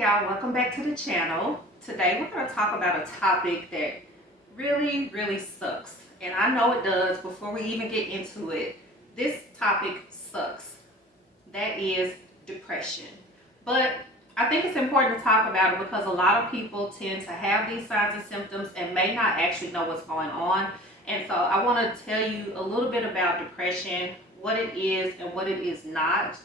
Hey y'all, welcome back to the channel. Today we're going to talk about a topic that really sucks. And I know it does. Before we even get into it, this topic sucks. That is depression. But I think it's important to talk about it because a lot of people tend to have these signs and symptoms and may not actually know what's going on. And so I want to tell you a little bit about depression, what it is and what it is not,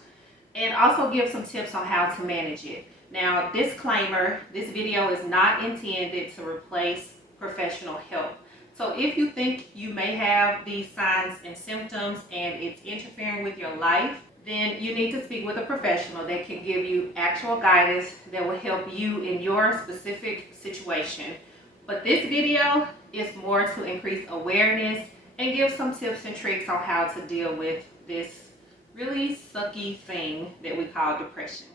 and also give some tips on how to manage it. Now, disclaimer, this video is not intended to replace professional help. So if you think you may have these signs and symptoms and it's interfering with your life, then you need to speak with a professional that can give you actual guidance that will help you in your specific situation. But this video is more to increase awareness and give some tips and tricks on how to deal with this really sucky thing that we call depression.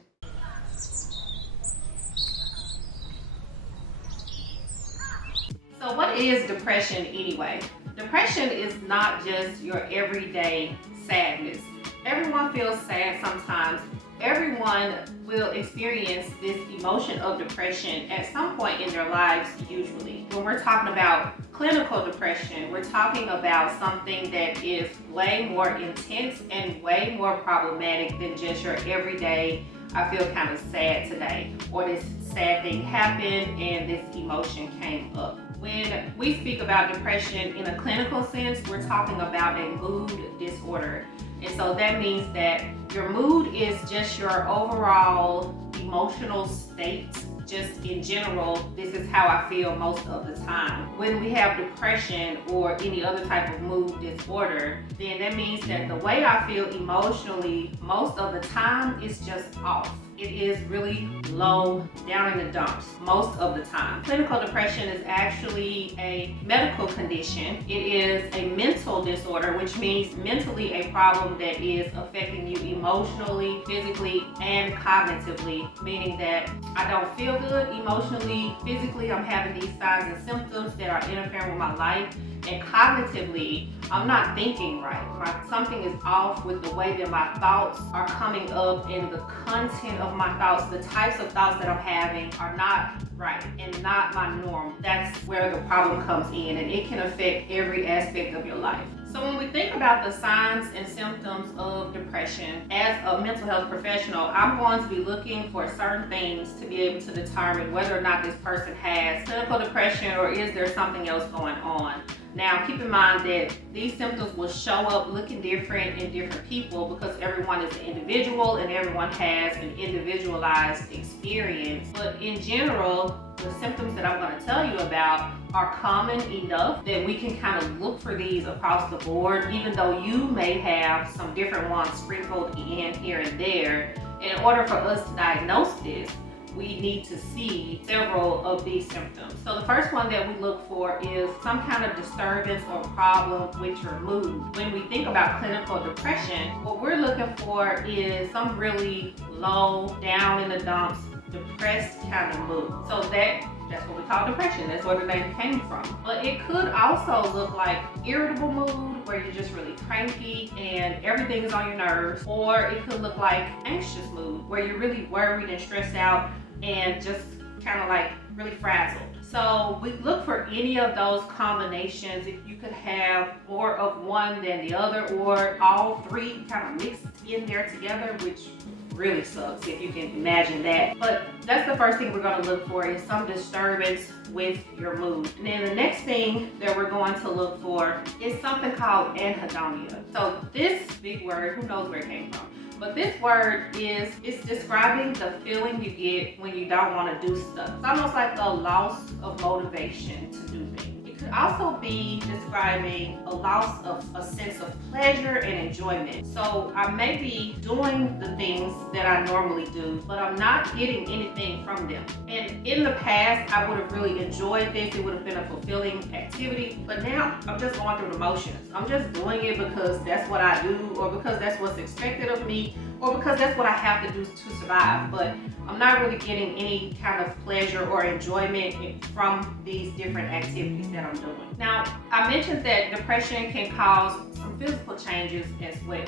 So what is depression anyway? Depression is not just your everyday sadness. Everyone feels sad sometimes. Everyone will experience this emotion of depression at some point in their lives usually. When we're talking about clinical depression, we're talking about something that is way more intense and way more problematic than just your everyday, I feel kind of sad today, or this sad thing happened and this emotion came up. When we speak about depression in a clinical sense, we're talking about a mood disorder. And so that means that your mood is just your overall emotional state. Just in general, this is how I feel most of the time. When we have depression or any other type of mood disorder, then that means that the way I feel emotionally most of the time is just off. It is really low, down in the dumps most of the time. Clinical depression is actually a medical condition. It is a mental disorder, which means mentally a problem that is affecting you emotionally, physically, and cognitively, meaning that I don't feel good emotionally, physically, I'm having these signs and symptoms that are interfering with my life, and cognitively, I'm not thinking right. Something is off with the way that my thoughts are coming up, and the content of my thoughts, the types of thoughts that I'm having are not right and not my norm. That's where the problem comes in, and it can affect every aspect of your life. So when we think about the signs and symptoms of depression, as a mental health professional, I'm going to be looking for certain things to be able to determine whether or not this person has clinical depression or is there something else going on. Now, keep in mind that these symptoms will show up looking different in different people because everyone is an individual and everyone has an individualized experience. But in general, the symptoms that I'm going to tell you about are common enough that we can kind of look for these across the board, even though you may have some different ones sprinkled in here and there. In order for us to diagnose this, we need to see several of these symptoms. So the first one that we look for is some kind of disturbance or problem with your mood. When we think about clinical depression, what we're looking for is some really low, down in the dumps, depressed kind of mood. So that's what we call depression. That's where the name came from. But it could also look like irritable mood, where you're just really cranky and everything is on your nerves. Or it could look like anxious mood, where you're really worried and stressed out and just kind of like really frazzled. So we look for any of those combinations. If you could have more of one than the other, or all three kind of mixed in there together, which really sucks if you can imagine that. But that's the first thing we're going to look for, is some disturbance with your mood. And then the next thing that we're going to look for is something called anhedonia. So this big word, who knows where it came from? But this word it's describing the feeling you get when you don't want to do stuff. It's almost like a loss of motivation to do things. It could also be describing a loss of a sense of pleasure and enjoyment. So I may be doing the things that I normally do, but I'm not getting anything from them. And in the past, I would have really enjoyed this. It would have been a fulfilling activity. But now I'm just going through the motions. I'm just doing it because that's what I do, or because that's what's expected of me, or because that's what I have to do to survive. But I'm not really getting any kind of pleasure or enjoyment from these different activities that I'm doing. Now, I mentioned that depression can cause some physical changes as well.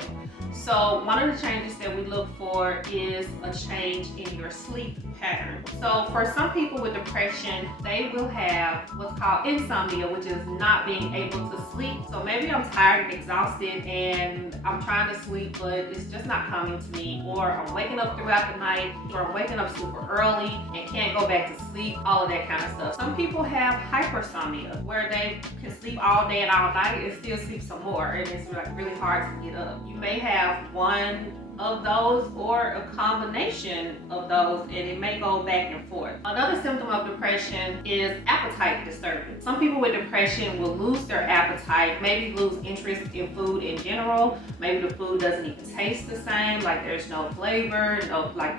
So one of the changes that we look for is a change in your sleep pattern. So for some people with depression, they will have what's called insomnia, which is not being able to sleep. So maybe I'm tired and exhausted and I'm trying to sleep, but it's just not coming to me. Or I'm waking up throughout the night, or I'm waking up super early and can't go back to sleep, all of that kind of stuff. Some people have hypersomnia, where they can sleep all day and all night and still sleep some more, and it's like really hard to get up. You may have one of those or a combination of those, and it may go back and forth. Another symptom of depression is appetite disturbance. Some people with depression will lose their appetite, maybe lose interest in food in general. Maybe the food doesn't even taste the same, like there's no flavor,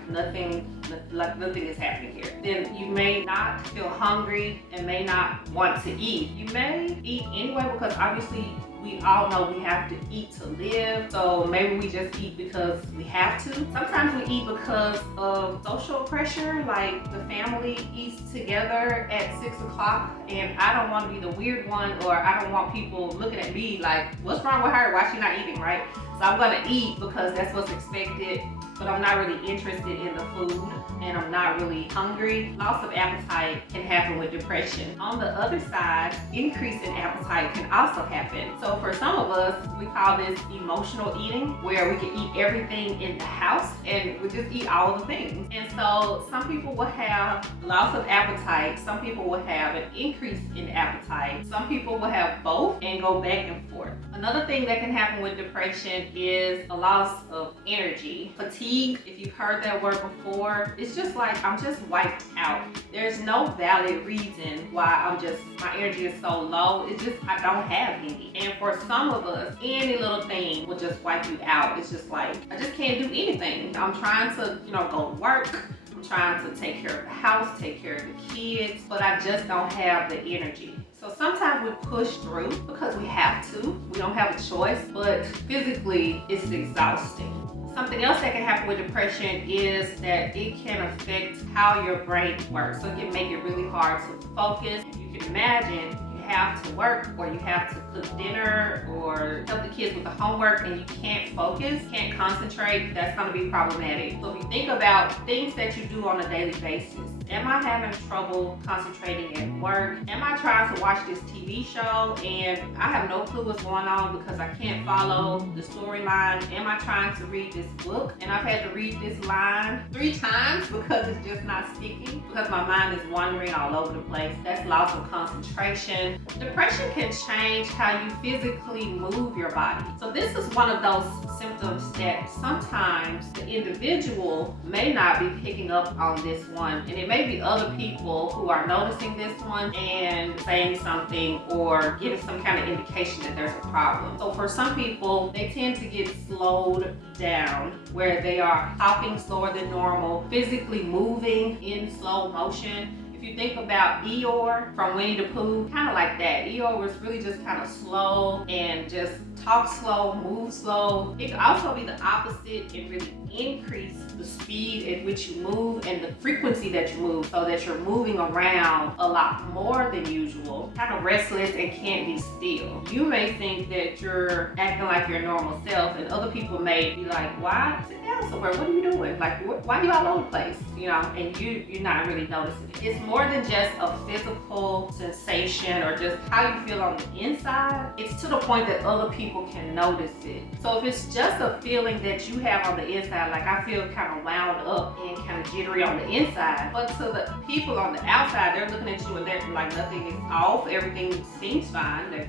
nothing is happening here. Then you may not feel hungry and may not want to eat. You may eat anyway because obviously we all know we have to eat to live, so maybe we just eat because we have to. Sometimes we eat because of social pressure, like the family eats together at 6 o'clock and I don't want to be the weird one, or I don't want people looking at me like, what's wrong with her? Why she not eating, right? So I'm gonna eat because that's what's expected, but I'm not really interested in the food and I'm not really hungry. Loss of appetite can happen with depression. On the other side, increase in appetite can also happen. So for some of us, we call this emotional eating, where we can eat everything in the house and we just eat all the things. And so some people will have loss of appetite, some people will have an increase in appetite, some people will have both and go back and forth. Another thing that can happen with depression is a loss of energy. Fatigue, if you've heard that word before, it's just like I'm just wiped out. There's no valid reason why my energy is so low. It's just I don't have any. And for some of us, any little thing will just wipe you out. It's just like I just can't do anything. I'm trying to, go to work. I'm trying to take care of the house, take care of the kids, but I just don't have the energy. So sometimes we push through because we have to. We don't have a choice, but physically it's exhausting. Something else that can happen with depression is that it can affect how your brain works. So it can make it really hard to focus. You can imagine you have to work, or you have to cook dinner or help the kids with the homework, and you can't focus, can't concentrate. That's going to be problematic. So if you think about things that you do on a daily basis, am I having trouble concentrating at work? Am I trying to watch this TV show and I have no clue what's going on because I can't follow the storyline? Am I trying to read this book and I've had to read this line 3 times because it's just not sticking, because my mind is wandering all over the place? That's loss of concentration. Depression can change how you physically move your body. So this is one of those symptoms that sometimes the individual may not be picking up on this one, and it may be other people who are noticing this one and saying something or giving some kind of indication that there's a problem. So for some people, they tend to get slowed down, where they are talking slower than normal, physically moving in slow motion. If you think about Eeyore from Winnie the Pooh, kind of like that. Eeyore was really just kind of slow and just talk slow, move slow. It could also be the opposite and really increase the speed at which you move and the frequency that you move, so that you're moving around a lot more than usual, kind of restless and can't be still. You may think that you're acting like your normal self, and other people may be like, why? Sit down somewhere. What are you doing? Like, why are you all over the place? And you're not really noticing it. It's more than just a physical sensation or just how you feel on the inside. It's to the point that other people can notice it. So if it's just a feeling that you have on the inside, like I feel kind of wound up and kind of jittery on the inside, but to the people on the outside, they're looking at you and they're like, nothing is off, everything seems fine,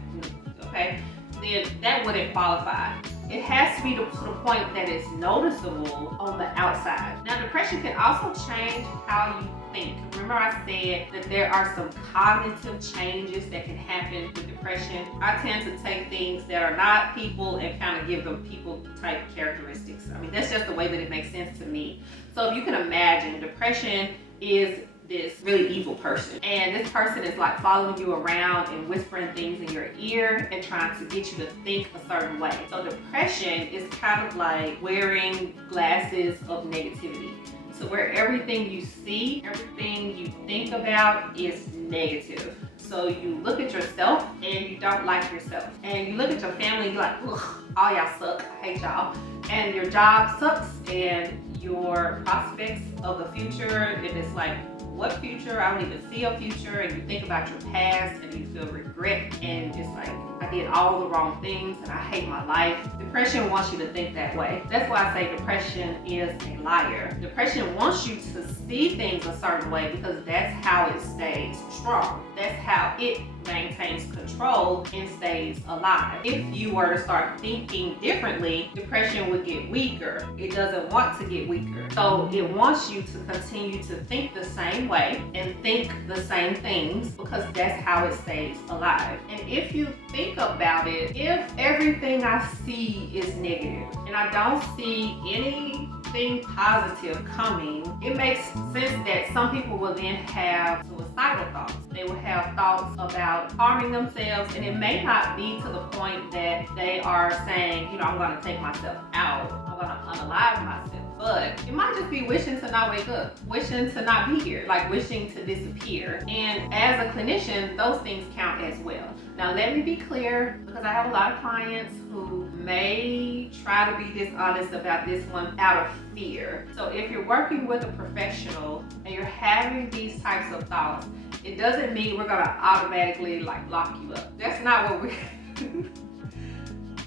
okay, then that wouldn't qualify. It has to be to the point that it's noticeable on the outside. Now, depression can also change how you think. Remember I said that there are some cognitive changes that can happen with depression. I tend to take things that are not people and kind of give them people type characteristics. I mean, that's just the way that it makes sense to me. So if you can imagine, depression is this really evil person, and this person is like following you around and whispering things in your ear and trying to get you to think a certain way. So depression is kind of like wearing glasses of negativity. So where everything you see, everything you think about is negative. So you look at yourself and you don't like yourself. And you look at your family and you're like, ugh, all y'all suck, I hate y'all. And your job sucks and your prospects of the future, and it's like, what future? I don't even see a future. And you think about your past and you feel regret, and it's like, I did all the wrong things and I hate my life. Depression wants you to think that way. That's why I say depression is a liar. Depression wants you to see things a certain way because that's how it stays strong. That's how it maintains control and stays alive. If you were to start thinking differently, depression would get weaker. It doesn't want to get weaker. So it wants you to continue to think the same way and think the same things because that's how it stays alive. And if you think about it, if everything I see is negative and I don't see anything positive coming, it makes sense that some people will then have suicidal thoughts. They will have thoughts about harming themselves, and it may not be to the point that they are saying, I'm going to take myself out, I'm going to unalive myself. But it might just be wishing to not wake up, wishing to not be here, like wishing to disappear. And as a clinician, those things count as well. Now, let me be clear, because I have a lot of clients who may try to be dishonest about this one out of fear. So if you're working with a professional and you're having these types of thoughts, it doesn't mean we're gonna automatically lock you up. That's not what we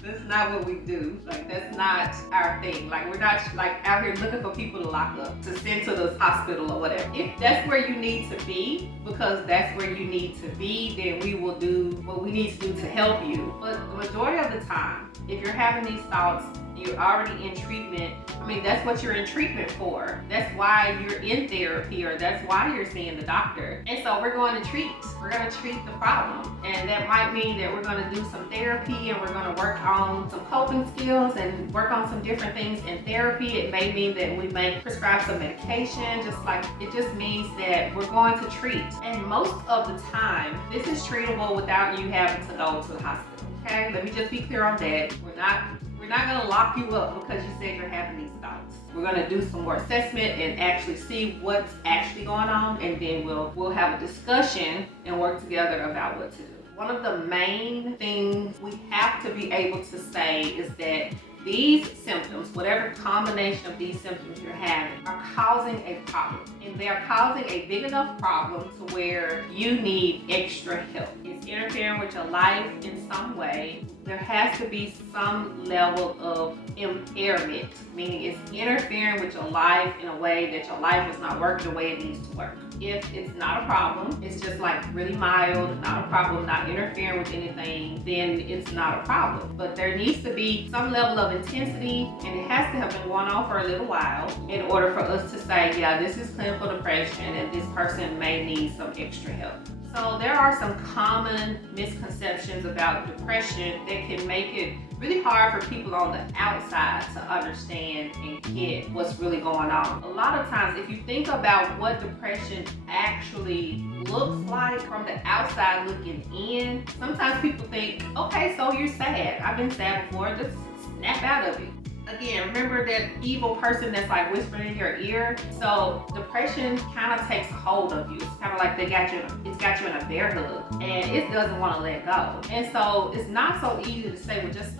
That's not what we do. That's not our thing. We're not out here looking for people to lock up, to send to the hospital or whatever. If that's where you need to be, because that's where you need to be, then we will do what we need to do to help you. But the majority of the time, if you're having these thoughts, you're already in treatment. That's what you're in treatment for. That's why you're in therapy, or that's why you're seeing the doctor. And so we're going to treat the problem. And that might mean that we're going to do some therapy and we're going to work on some coping skills and work on some different things in therapy. It may mean that we may prescribe some medication, it just means that we're going to treat. And most of the time, this is treatable without you having to go to the hospital. Okay, let me just be clear on that. We're not going to lock you up because you said you're having these thoughts. We're going to do some more assessment and actually see what's actually going on, and then we'll have a discussion and work together about what to do. One of the main things we have to be able to say is that these symptoms, whatever combination of these symptoms you're having, are causing a problem. And they're causing a big enough problem to where you need extra help. It's interfering with your life in some way. There has to be some level of impairment, meaning it's interfering with your life in a way that your life is not working the way it needs to work. If it's not a problem, it's just really mild, not a problem, not interfering with anything, then it's not a problem. But there needs to be some level of intensity, and it has to have been going on for a little while in order for us to say, yeah, this is clinical depression and this person may need some extra help. So there are some common misconceptions about depression that can make it really hard for people on the outside to understand and get what's really going on. A lot of times, if you think about what depression actually looks like from the outside looking in, sometimes people think, okay, so you're sad. I've been sad before, just snap out of it. Again, remember that evil person that's whispering in your ear? So depression kind of takes hold of you. It's kind of like it's got you in a bear hug, and it doesn't want to let go. And so it's not so easy to say, well, just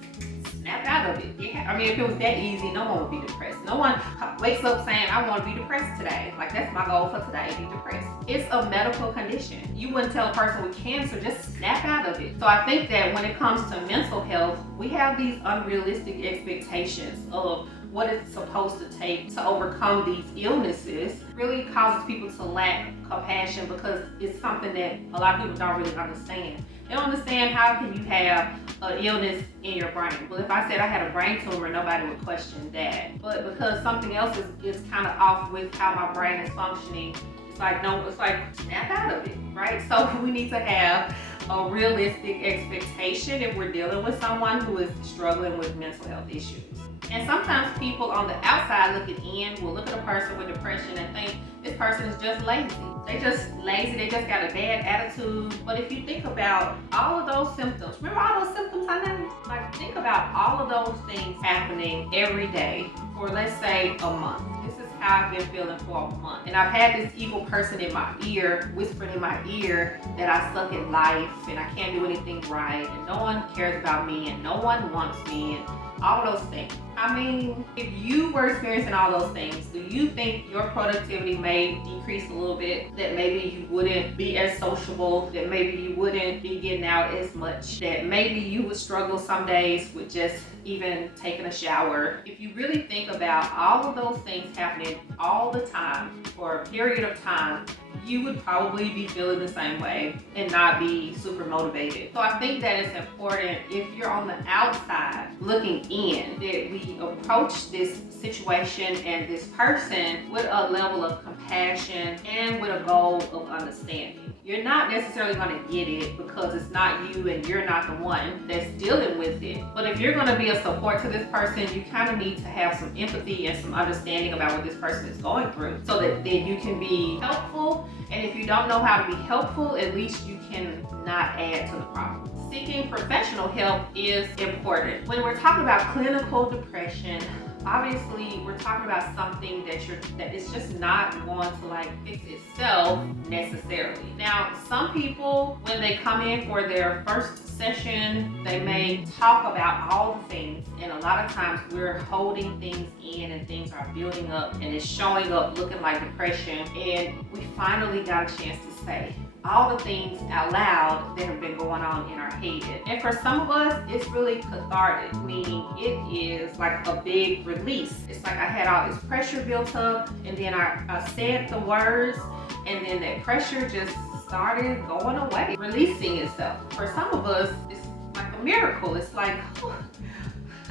snap out of it. Yeah. If it was that easy, no one would be depressed. No one wakes up saying, I want to be depressed today. That's my goal for today, be depressed. It's a medical condition. You wouldn't tell a person with cancer, just snap out of it. So I think that when it comes to mental health, we have these unrealistic expectations of what it's supposed to take to overcome these illnesses. It really causes people to lack compassion because it's something that a lot of people don't really understand. They don't understand how can you have an illness in your brain. Well, if I said I had a brain tumor, nobody would question that. But because something else is kind of off with how my brain is functioning, it's snap out of it, right? So we need to have a realistic expectation if we're dealing with someone who is struggling with mental health issues. And sometimes people on the outside looking in will look at a person with depression and think this person is just lazy. They just lazy, they just got a bad attitude. But if you think about all of those symptoms, remember all those symptoms I named? Think about all of those things happening every day for, let's say, a month. This is how I've been feeling for a month. And I've had this evil person in my ear, whispering in my ear that I suck at life and I can't do anything right and no one cares about me and no one wants me and all those things. I mean, if you were experiencing all those things, do you think your productivity may decrease a little bit? That maybe you wouldn't be as sociable, that maybe you wouldn't be getting out as much, that maybe you would struggle some days with just even taking a shower? If you really think about all of those things happening all the time for a period of time, you would probably be feeling the same way and not be super motivated. So I think that it's important, if you're on the outside looking in, that we approach this situation and this person with a level of compassion and with a goal of understanding. You're not necessarily going to get it because it's not you and you're not the one that's dealing with it. But if you're going to be a support to this person, you kind of need to have some empathy and some understanding about what this person is going through so that then you can be helpful. And if you don't know how to be helpful, at least you can not add to the problem. Seeking professional help is important. When we're talking about clinical depression, obviously we're talking about something that is just not going to like fix itself necessarily. Now, some people, when they come in for their first session, they may talk about all the things, and a lot of times we're holding things in and things are building up and it's showing up looking like depression, and we finally got a chance to say all the things out loud that have been going on in our head. And for some of us, it's really cathartic, meaning it is like a big release. It's like I had all this pressure built up, and then I said the words, and then that pressure just started going away, releasing itself. For some of us, it's like a miracle. It's like, oh,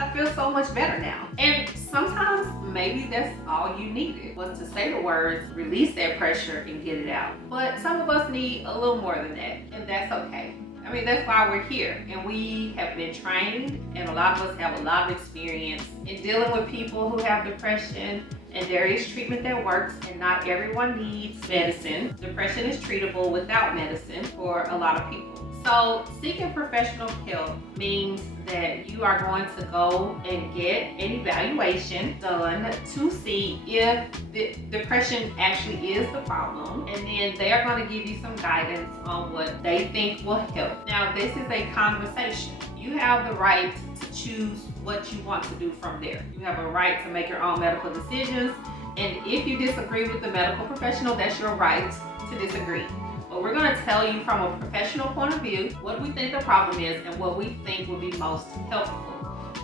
I feel so much better now. And sometimes maybe that's all you needed, was to say the words, release that pressure and get it out. But some of us need a little more than that, and that's okay. I mean, that's why we're here, and we have been trained, and a lot of us have a lot of experience in dealing with people who have depression, and there is treatment that works, and not everyone needs medicine. Depression is treatable without medicine for a lot of people. So seeking professional help means that you are going to go and get an evaluation done to see if the depression actually is the problem, and then they are going to give you some guidance on what they think will help. Now, this is a conversation. You have the right to choose what you want to do from there. You have a right to make your own medical decisions, and if you disagree with the medical professional, that's your right to disagree. But we're going to tell you from a professional point of view what we think the problem is and what we think will be most helpful.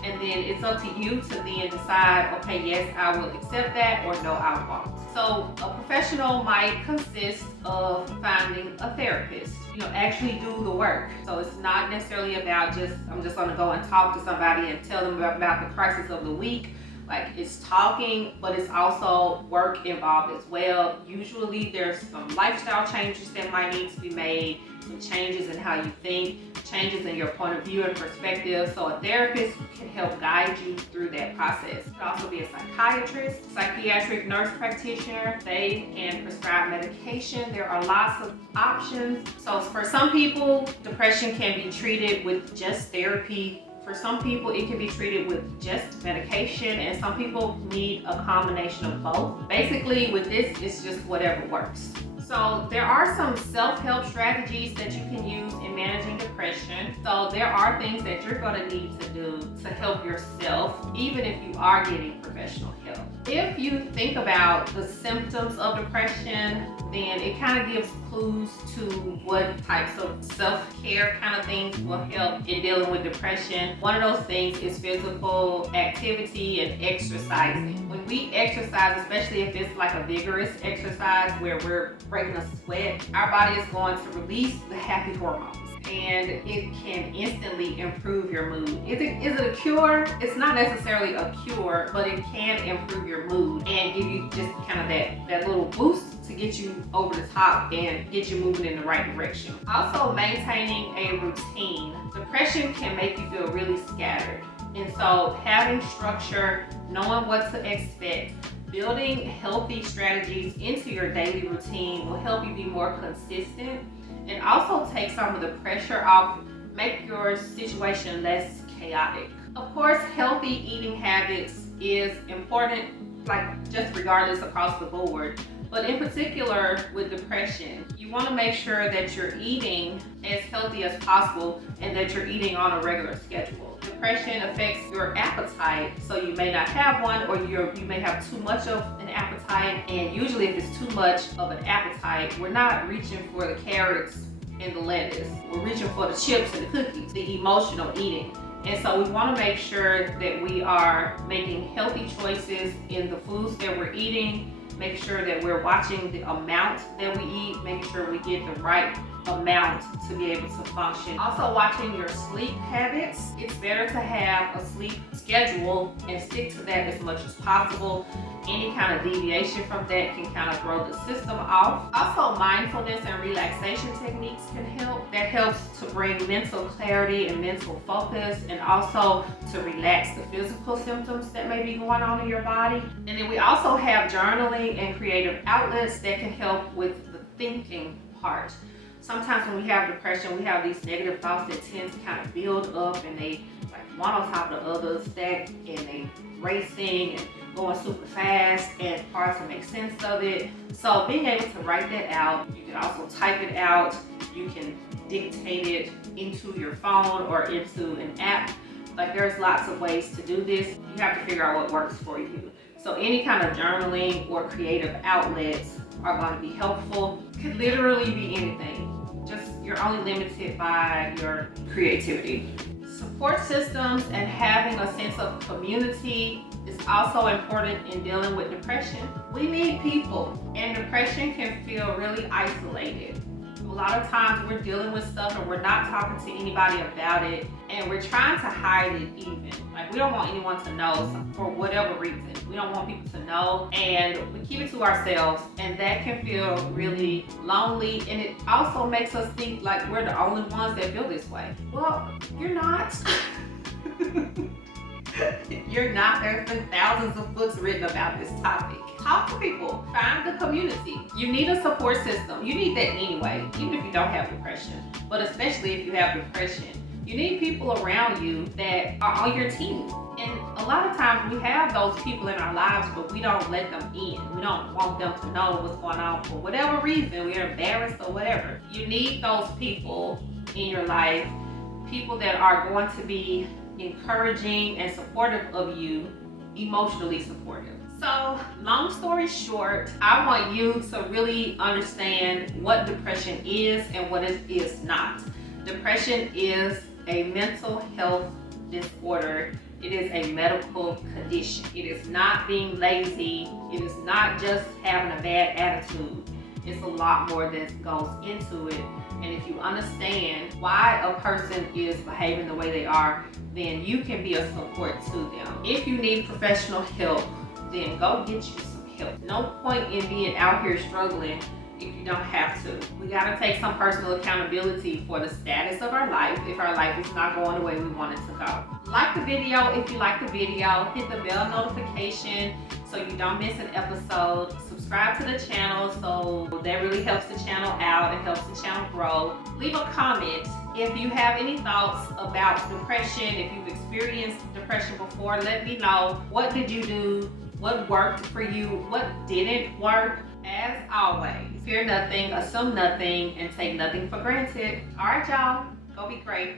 And then it's up to you to then decide, okay, yes, I will accept that, or no, I won't. So a professional might consist of finding a therapist, actually do the work. So it's not necessarily about I'm just going to go and talk to somebody and tell them about the crisis of the week. Like, it's talking, but it's also work involved as well. Usually there's some lifestyle changes that might need to be made, some changes in how you think, changes in your point of view and perspective. So a therapist can help guide you through that process. It could also be a psychiatrist, psychiatric nurse practitioner. They can prescribe medication. There are lots of options. So for some people, depression can be treated with just therapy. For some people, it can be treated with just medication, and some people need a combination of both. Basically, with this, it's just whatever works. So there are some self-help strategies that you can use in managing depression. So there are things that you're going to need to do to help yourself, even if you are getting professional help. If you think about the symptoms of depression, then it kind of gives clues to what types of self-care kind of things will help in dealing with depression. One of those things is physical activity and exercising. When we exercise, especially if it's like a vigorous exercise where we're breaking a sweat, our body is going to release the happy hormones, and it can instantly improve your mood. Is it a cure? It's not necessarily a cure, but it can improve your mood and give you just kind of that little boost to get you over the top and get you moving in the right direction. Also, maintaining a routine. Depression can make you feel really scattered. And so having structure, knowing what to expect, building healthy strategies into your daily routine will help you be more consistent and also take some of the pressure off, make your situation less chaotic. Of course, healthy eating habits is important like just regardless across the board. But in particular with depression, you want to make sure that you're eating as healthy as possible and that you're eating on a regular schedule. Depression affects your appetite, so you may not have one, or you may have too much of an appetite. And usually if it's too much of an appetite, we're not reaching for the carrots and the lettuce. We're reaching for the chips and the cookies, the emotional eating. And so we want to make sure that we are making healthy choices in the foods that we're eating, make sure that we're watching the amount that we eat, making sure we get the right amount to be able to function. Also watching your sleep habits. It's better to have a sleep schedule and stick to that as much as possible. Any kind of deviation from that can kind of throw the system off. Also, mindfulness and relaxation techniques can help. That helps to bring mental clarity and mental focus, and also to relax the physical symptoms that may be going on in your body. And then we also have journaling and creative outlets that can help with the thinking part. Sometimes when we have depression, we have these negative thoughts that tend to kind of build up, and they like one on top of the other stack, and they racing and going super fast and hard to make sense of it. So being able to write that out, you can also type it out, you can dictate it into your phone or into an app. Like, there's lots of ways to do this. You have to figure out what works for you. So any kind of journaling or creative outlets are going to be helpful. It could literally be anything. Just you're only limited by your creativity. Support systems and having a sense of community is also important in dealing with depression. We need people, and depression can feel really isolated. A lot of times we're dealing with stuff and we're not talking to anybody about it, and we're trying to hide it even. Like, we don't want anyone to know for whatever reason. We don't want people to know, and we keep it to ourselves, and that can feel really lonely, and it also makes us think like we're the only ones that feel this way. Well, you're not. You're not. There's been thousands of books written about this topic. Talk to people, find the community. You need a support system. You need that anyway, even if you don't have depression, but especially if you have depression. You need people around you that are on your team. And a lot of times we have those people in our lives, but we don't let them in. We don't want them to know what's going on for whatever reason. We're embarrassed or whatever. You need those people in your life, people that are going to be encouraging and supportive of you, emotionally supportive. So, long story short, I want you to really understand what depression is and what it is not. Depression is a mental health disorder. It is a medical condition. It is not being lazy. It is not just having a bad attitude. It's a lot more that goes into it. And if you understand why a person is behaving the way they are, then you can be a support to them. If you need professional help, then go get you some help. No point in being out here struggling if you don't have to. We gotta take some personal accountability for the status of our life if our life is not going the way we want it to go. Like the video if you like the video. Hit the bell notification so you don't miss an episode. Subscribe to the channel, so that really helps the channel out and helps the channel grow. Leave a comment if you have any thoughts about depression. If you've experienced depression before, let me know. What did you do? What worked for you? What didn't work? As always, fear nothing, assume nothing, and take nothing for granted. All right, y'all, go be great.